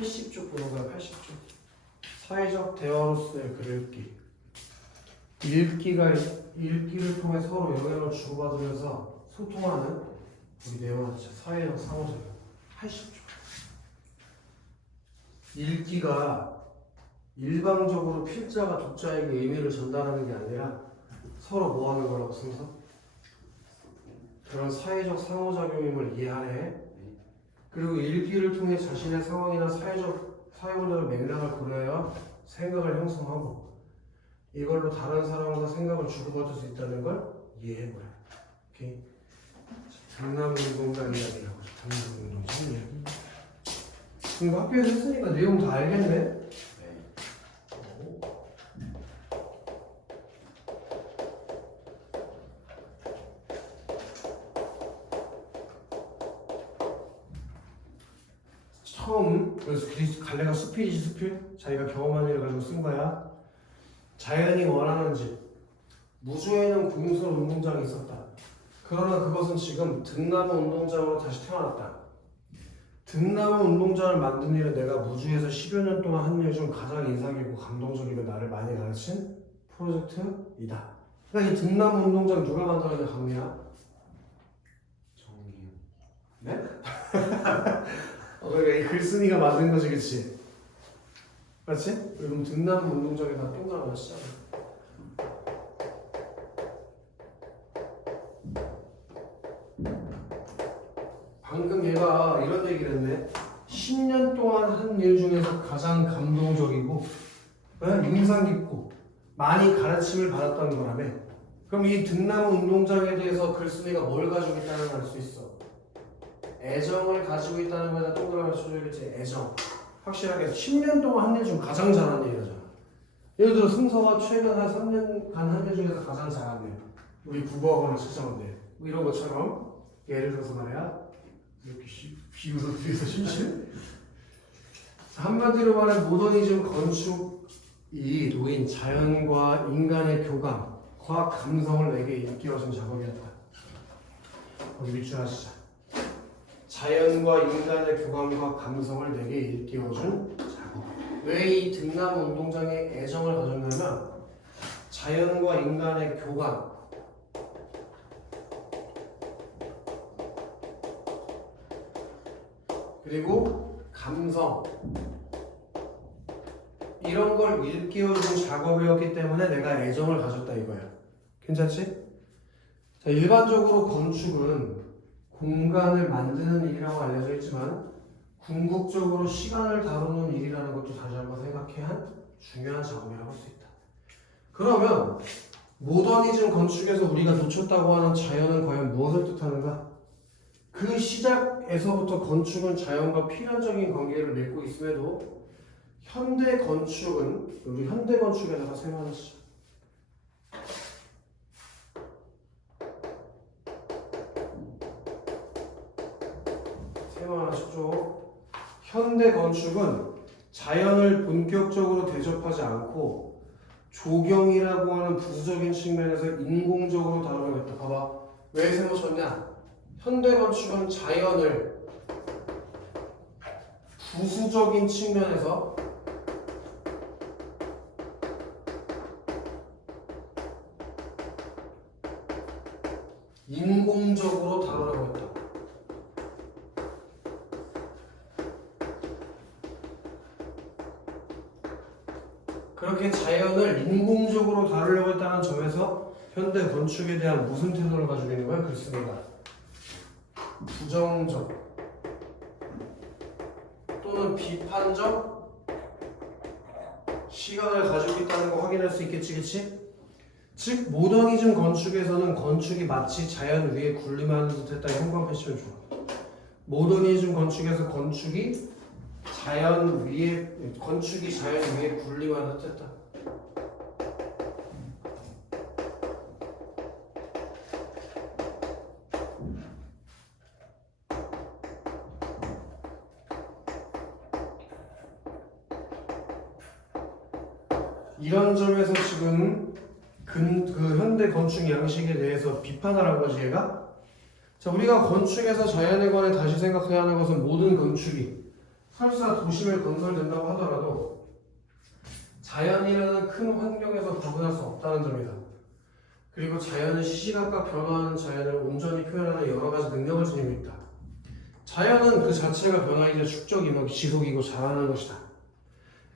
80쪽 보는 거야. 80쪽. 사회적 대화로서의 글읽기. 읽기를 통해 서로 영향을 주고받으면서 소통하는 우리 내용은 진짜 사회적 상호작용. 80쪽. 읽기가 일방적으로 필자가 독자에게 의미를 전달하는 게 아니라 서로 뭐 하는 거라고 순서? 그런 사회적 상호작용임을 이해하네. 그리고 읽기를 통해 자신의 상황이나 사회문화의 맥락을 고려하여 생각을 형성하고 이걸로 다른 사람과 생각을 주고받을 수 있다는 걸 이해해보래. 오케이. 등남운동장 이야기라고. 등남운동장 이야기. 이거 학교에서 했으니까 내용 다 알겠네. 처음 그래서 갈래가 숲이지 숲일 자기가 경험한 일을 가지고 쓴 거야. 자연이 원하는 집 무주에는 공설 운동장이 있었다. 그러나 그것은 지금 등나무 운동장으로 다시 태어났다. 등나무 운동장을 만든 일은 내가 무주에서 10여 년 동안 한 일 중 가장 인상 깊고 감동적이고 나를 많이 가르친 프로젝트이다. 그러니까 이 등나무 운동장 누가 만들었냐 강미야? 정기훈. 네? 그러니까 이 글쓴이가 만든 거지, 그치? 그렇지? 그럼 등나무 운동장에다 동그라미 쓰잖아. 방금 얘가 이런 얘기를 했네. 10년 동안 한 일 중에서 가장 감동적이고 인상 깊고 많이 가르침을 받았다는 거라며. 그럼 이 등나무 운동장에 대해서 글쓴이가 뭘 가지고 있다는 걸 알 수 있어? 애정을 가지고 있다는 거에다 동그라미 쳐줘야겠지. 애정. 확실하게 10년 동안 한 일 중 가장 잘한 일이잖아. 예를 들어 승서가 최근 한 3년간 한 일 중에서 가장 잘한 일. 우리 국어학원을 측정한대. 뭐 이런 것처럼 예를 들어서 말이야. 이렇게 비웃어 뒤에서 심심. 한마디로 말해 모더니즘 건축이 놓인 자연과 인간의 교감, 과학 감성을 내게 일깨워준 작업이었다. 거기 밑줄 하시자. 자연과 인간의 교감과 감성을 내게 일깨워준 작업. 왜 이 등나무 운동장에 애정을 가졌냐면 자연과 인간의 교감 그리고 감성 이런 걸 일깨워준 작업이었기 때문에 내가 애정을 가졌다 이거야. 괜찮지? 자, 일반적으로 건축은 공간을 만드는 일이라고 알려져 있지만 궁극적으로 시간을 다루는 일이라는 것도 다시 한번 생각해야 한 중요한 작업이라고 할 수 있다. 그러면 모더니즘 건축에서 우리가 놓쳤다고 하는 자연은 과연 무엇을 뜻하는가? 그 시작에서부터 건축은 자연과 필연적인 관계를 맺고 있음에도 현대 건축은 우리 현대 건축에다가 세워놨어. 세워놨죠. 현대 건축은 자연을 본격적으로 대접하지 않고 조경이라고 하는 부수적인 측면에서 인공적으로 다루려고 했다. 봐봐. 왜 세워졌냐? 현대 건축은 자연을 부수적인 측면에서 인공적으로 다루려고 했다. 그렇게 자연을 인공적으로 다루려고 했다는 점에서 현대 건축에 대한 무슨 태도를 가지고 있는 거야? 글쓰기가 부정적 또는 비판적 시각을 가지고 있다는 거 확인할 수 있겠지, 그치? 즉 모더니즘 건축에서는 건축이 마치 자연 위에 군림하는 듯했다. 형광펜 치면 좋아. 모더니즘 건축에서 건축이 자연 위에 군림하는 듯했다. 이런 점에서 지금 그 현대 건축 양식에 대해서 비판을 한 거지 얘가. 자, 우리가 건축에서 자연에 관해 다시 생각해야 하는 것은 모든 건축이 설사 도심에 건설된다고 하더라도 자연이라는 큰 환경에서 벗어날 수 없다는 점이다. 그리고 자연은 시시각각 변화하는 자연을 온전히 표현하는 여러 가지 능력을 지니고 있다. 자연은 그 자체가 변화이자 축적이며 지속이고 자라는 것이다.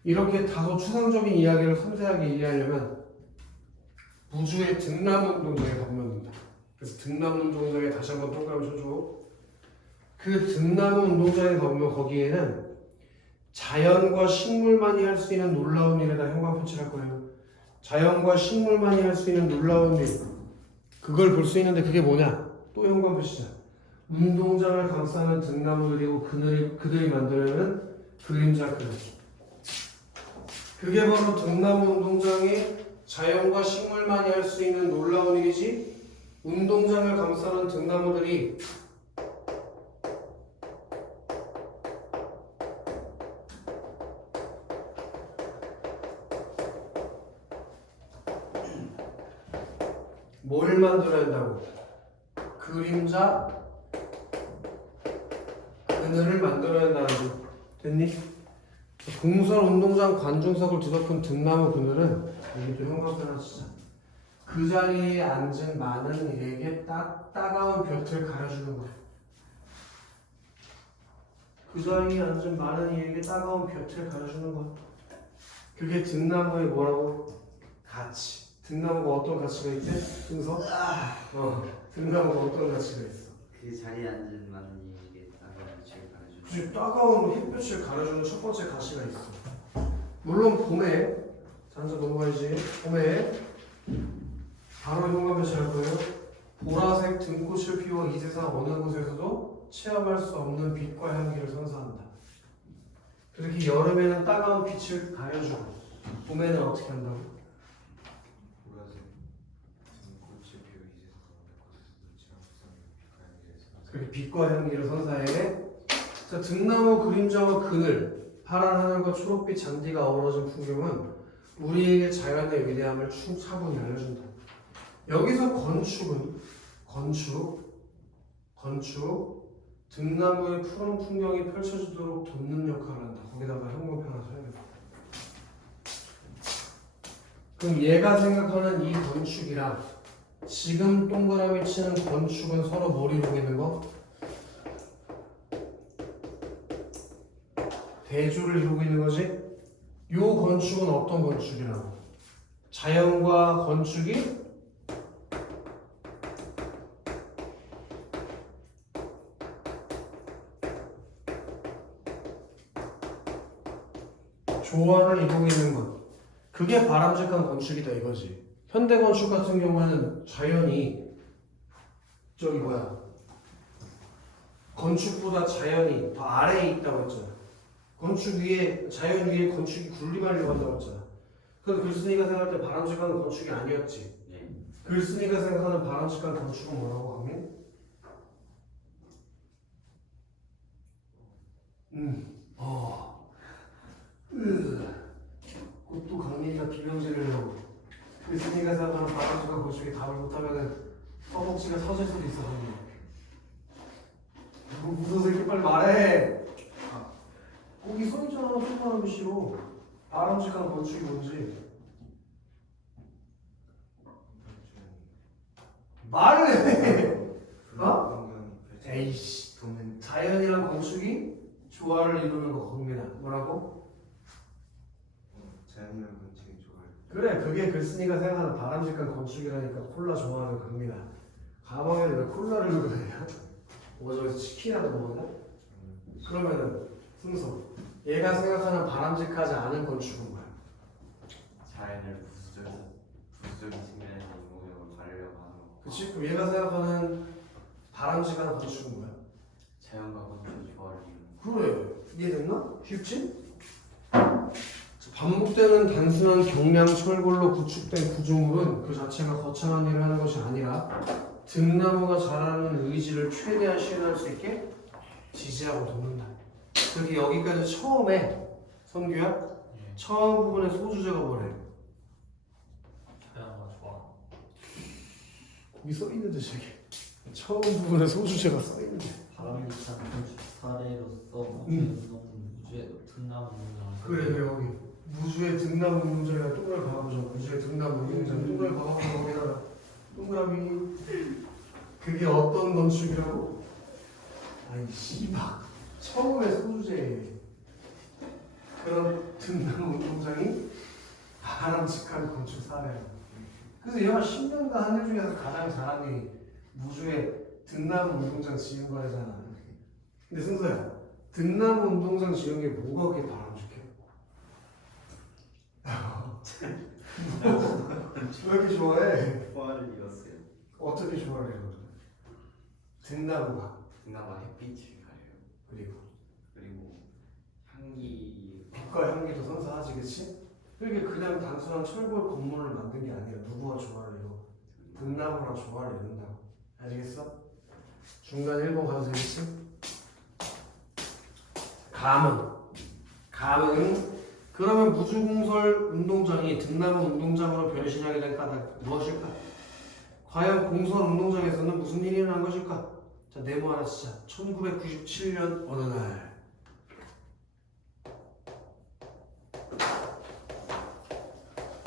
이렇게 다소 추상적인 이야기를 섬세하게 이해하려면 우주의 등나무 운동장에 가보면 된다. 그래서 등나무 운동장에 다시 한번 동그라미 쳐줘. 그 등나무 운동장에 가보면 거기에는 자연과 식물만이 할 수 있는 놀라운 일에다 형광 표칠할 거예요. 자연과 식물만이 할 수 있는 놀라운 일, 그걸 볼 수 있는데 그게 뭐냐? 또 형광 표시자. 운동장을 감싸는 등나무들이고 그들이 만들어내는 그림자 그림. 그게 바로 등나무 운동장이 자연과 식물만이 할 수 있는 놀라운 일이지. 운동장을 감싸는 등나무들이 뭘 만들어낸다고? 그림자 그늘을 만들어낸다는 거. 됐니? 공설 운동장 관중석을 뒤덮은 등나무 그늘은 여기도 형광펜을 쓰자. 그 자리에 앉은 많은 이에게 따가운 볕을 가려주는 거야. 그 자리에 앉은 많은 이에게 따가운 볕을 가려주는 거야. 그게 등나무의 뭐라고? 가치. 등나무가 어떤 가치가 있대? 등서? 등나무가 어떤 가치가 있어? 그 자리에 앉은 많은 이에게 따가운 볕을 가려주는. 그치, 따가운 햇볕을 가려주는 첫 번째 가치가 있어. 물론 봄에, 잔자 넘어가야지. 봄에 바로 형광빛을 할 거예요. 보라색 등꽃을 피워 이 세상 어느 곳에서도 체험할 수 없는 빛과 향기를 선사한다. 그렇게 여름에는 따가운 빛을 가려주고 봄에는 어떻게 한다고? 보라색 등꽃을 피워 이 세상 어느 곳에서도 체험할 수 없는 그렇게 빛과 향기를 선사해. 자, 등나무 그림자와 그늘, 파란 하늘과 초록빛 잔디가 어우러진 풍경은 우리에게 자연의 위대함을 차분히 알려준다. 여기서 건축, 등나무의 푸른 풍경이 펼쳐지도록 돕는 역할을 한다. 거기다가 형광펜 하나 써야겠다. 그럼 얘가 생각하는 이 건축이랑 지금 동그라미 치는 건축은 서로 뭘 이루고 있는 거? 대조를 이루고 있는 거지? 요 건축은 어떤 건축이라고? 자연과 건축이 조화를 이루고 있는 것. 그게 바람직한 건축이다 이거지. 현대 건축 같은 경우에는 자연이 건축보다 자연이 더 아래에 있다고 했잖아. 자연 위에 건축이 군림하려고 한다고 했잖아. 그래서 글쓴이가 생각할 때 바람직한 건축이 아니었지. 네. 글쓴이가 생각하는 바람직한 건축은 뭐라고 하면? 또 강민이가 비명지를 하고 글쓴이가 생각하는 바람직한 건축이 답을 못하면은 허벅지가 터질 수도 있어. 무슨 새끼 빨리 말해. 거기 써있잖아. 똑바로 글씨로 바람직한 건축이 뭔지 말을 해. 에이씨. 자연이랑 건축이 조화를 이루는 거 겁니다. 뭐라고? 자연이랑 건축이 좋아요. 그래, 그게 글쓴이가 생각하는 바람직한 건축이라니까. 콜라 좋아하는 겁니다. 가방에 왜 콜라를 넣고 다녀? 저기서 치킨이라도 먹었나? 그러면은 순서. 얘가 생각하는 바람직하지 않은 건축은 뭐야? 자연을 부수적인 측면에서 이목적으로 가려고 하는 거. 그치? 그럼 얘가 생각하는 바람직한 건축은 뭐야? 자연과 건축의 조화를 이루는. 그래, 이해됐나? 쉽지? 반복되는 단순한 경량 철골로 구축된 구조물은 그 자체가 거창한 일을 하는 것이 아니라 등나무가 자라는 의지를 최대한 실현할 수 있게 지지하고 돕는다. 그렇게 여기까지 처음에 선규야? 처음 부분의 소주제가 뭐래? 자연과 조화. 거기 써있는데 저기 처음 부분에 소주제가 써있는데 바람직한 건축 사례로서 음. 우주의 그래 여기 무주의 등나무 운동장이랑 동그라미 박아보자. 무주의 등나무 운동장 동그라미 박아보자. 거기다가 동그라미. 그게 어떤 건축이라고? 아이 씨발 처음에 소주제 그런 등나무 운동장이 바람직한 건축 사례야. 그래서 얘가 10년간 한일 중에서 가장 잘한 게 무주의 등나무 운동장 지은 거잖아. 근데 승서야, 등나무 운동장 지은 게 뭐가 그렇게 바람직해? 왜 이렇게 좋아해? 포화를 이뤘어요. 어떻게 좋아해? 등나무가 그나마 햇빛을 가려요. 그리고 향기. 빛과 향기도 선사하지, 그치? 그게 그냥 단순한 철골 건물을 만든 게 아니라 누구와 조화를 이뤄? 등나무랑 조화를 이룬다고. 아시겠어? 중간 1번 가서 그치? 감은 그러면 무주공설 운동장이 등나무 운동장으로 변신하게 된 까닭 무엇일까? 과연 공설 운동장에서는 무슨 일이 일어난 것일까? 자, 네모 하나 치자. 1997년 어느 날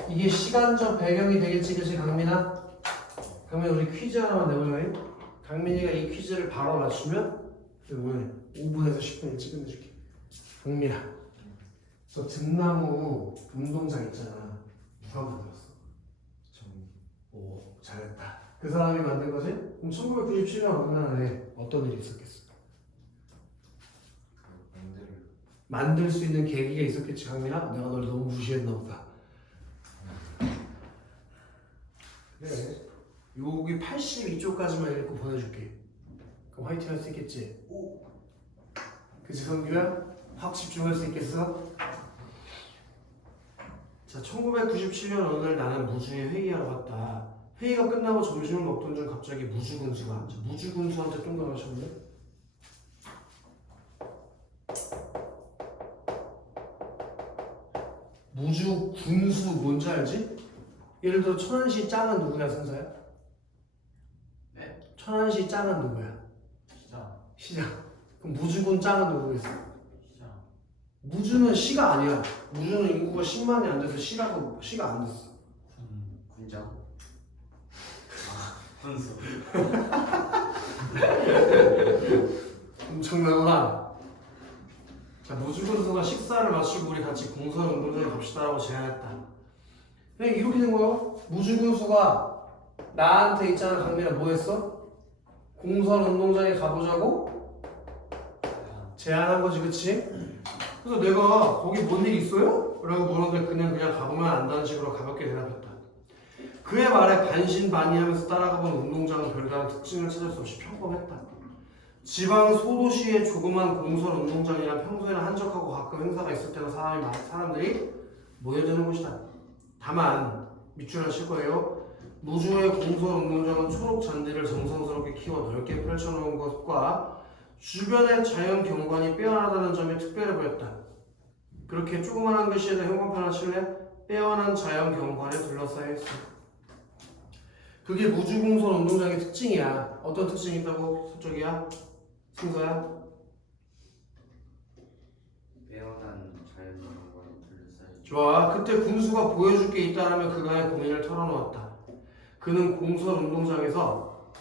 이게 시간적 배경이 되겠지, 그치 강민아? 그러면 우리 퀴즈 하나만 내보자. 강민이가 이 퀴즈를 바로 맞추면 오늘 5분에서 10분 일찍 끝내줄게. 강민아, 저 등나무 운동장 있잖아. 누가 만들었어? 오, 잘했다. 그 사람이 만든 거지? 그럼 1997년 어느 날에 어떤 일이 있었겠어? 만들 수 있는 계기가 있었겠지, 강민아? 내가 널 너무 무시했나 보다. 그래. 여기 82쪽까지만 읽고 보내줄게. 그럼 화이팅 할 수 있겠지? 오. 그치, 성규야? 확 집중할 수 있겠어? 자, 1997년 어느 날 나는 무주에 회의하러 갔다. 회의가 끝나고 점심을 먹던 중 갑자기 무주군수가 무주군수한테 동그라미 쳤네? 무주군수 뭔지 알지? 예를 들어 천안시 짱은 누구야, 승사야? 네? 천안시 짱은 누구야? 시장. 그럼 무주군 짱은 누구겠어? 무주는 시가 아니야. 무주는 인구가 10만이 안 돼서 시가 안 됐어. 군장. 군수. 엄청나구나. 자, 무주군수가 식사를 마치고 우리 같이 공설 운동장에 갑시다라고 제안했다. 그냥 이렇게 된 거야. 무주군수가 나한테 있잖아, 강민아, 뭐 했어? 공설 운동장에 가보자고 제안한 거지, 그치? 그래서 내가 거기 뭔 일 있어요? 라고 물었는데 그냥 가보면 안다는 식으로 가볍게 대답했다. 그의 말에 반신반의하면서 따라가본 운동장은 별다른 특징을 찾을 수 없이 평범했다. 지방 소도시의 조그만 공설 운동장이라 평소에는 한적하고 가끔 행사가 있을 때는 사람들이 모여드는 곳이다. 다만 밑줄 하실 거예요. 무주의 공설 운동장은 초록 잔디를 정성스럽게 키워 넓게 펼쳐놓은 것과 주변의 자연 경관이 빼어나다는 점이 특별해 보였다. 그렇게 조그만한 글씨에다 형광펜 하나 칠래? 빼어난 자연 경관에 둘러싸여 있어. 그게 무주공설 운동장의 특징이야. 어떤 특징이 있다고? 서쪽이야? 승서야? 빼어난 자연경관에 둘러싸인. 좋아. 그때 군수가 보여줄 게 있다라면 그간의 고민을 털어놓았다. 그는 공설 운동장에서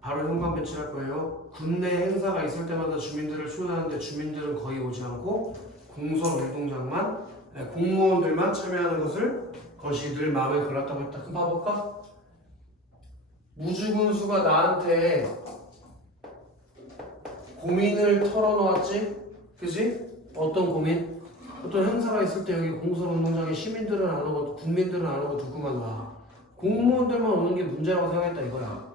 바로 형광펜 칠할 거예요. 군내 행사가 있을 때마다 주민들을 초대하는데 주민들은 거의 오지 않고 공설 운동장만 공무원들만 참여하는 것이 늘 마음에 걸렸다고 했다. 그럼 봐볼까? 무주군수가 나한테 고민을 털어놓았지? 그지? 어떤 고민? 어떤 행사가 있을 때 여기 공설 운동장에 시민들은 안 오고 국민들은 안 오고 누구만 와? 공무원들만 오는 게 문제라고 생각했다 이거야.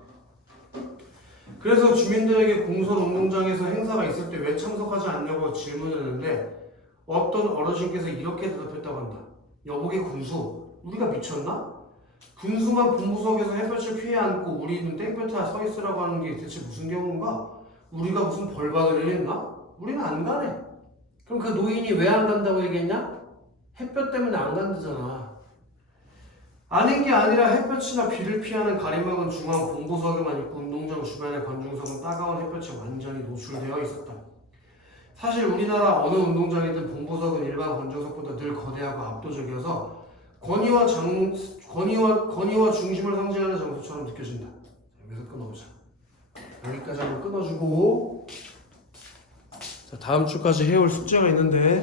그래서 주민들에게 공설 운동장에서 행사가 있을 때 왜 참석하지 않냐고 질문했는데 어떤 어르신께서 이렇게 대답했다고 한다. 여보게 군수, 우리가 미쳤나? 군수만 본부석에서 햇볕을 피해 앉고 우리는 땡볕에 서 있으라고 하는 게 대체 무슨 경우인가? 우리가 무슨 벌 받을 일 있나? 우리는 안 가네. 그럼 그 노인이 왜 안 간다고 얘기했냐? 햇볕 때문에 안 간다잖아. 아닌 게 아니라 햇볕이나 비를 피하는 가림막은 중앙 본부석에만 있고 운동장 주변의 관중석은 따가운 햇볕에 완전히 노출되어 있었다. 사실 우리나라 어느 운동장이든 본보석은 일반 권조석보다 늘 거대하고 압도적이어서 권위와 중심을 상징하는 장소처럼 느껴진다. 여기서 끊어보자. 여기까지 한번 끊어주고 자, 다음 주까지 해올 숙제가 있는데